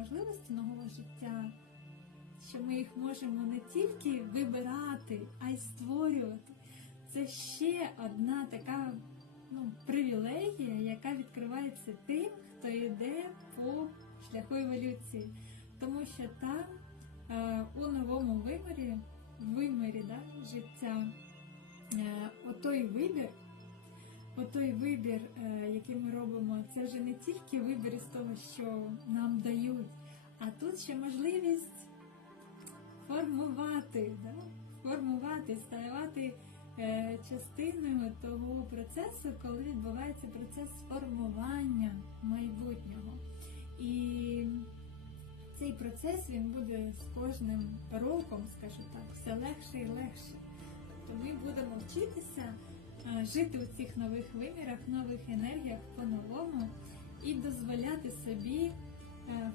можливості нового життя, що ми їх можемо не тільки вибирати, а й створювати. Це ще одна така ну, привілегія, яка відкривається тим, хто йде по шляху еволюції. Тому що там, е, у новому вимірі, вимірі да, життя, е, отой вибір, отой вибір, е, який ми робимо, це вже не тільки вибір із того, що нам дають, а тут ще можливість формувати, да? формувати, ставати е, частиною того процесу, коли відбувається процес формування майбутнього. І цей процес він буде з кожним роком, скажу так, все легше і легше. Тобто ми будемо вчитися жити у цих нових вимірах, нових енергіях по-новому і дозволяти собі е,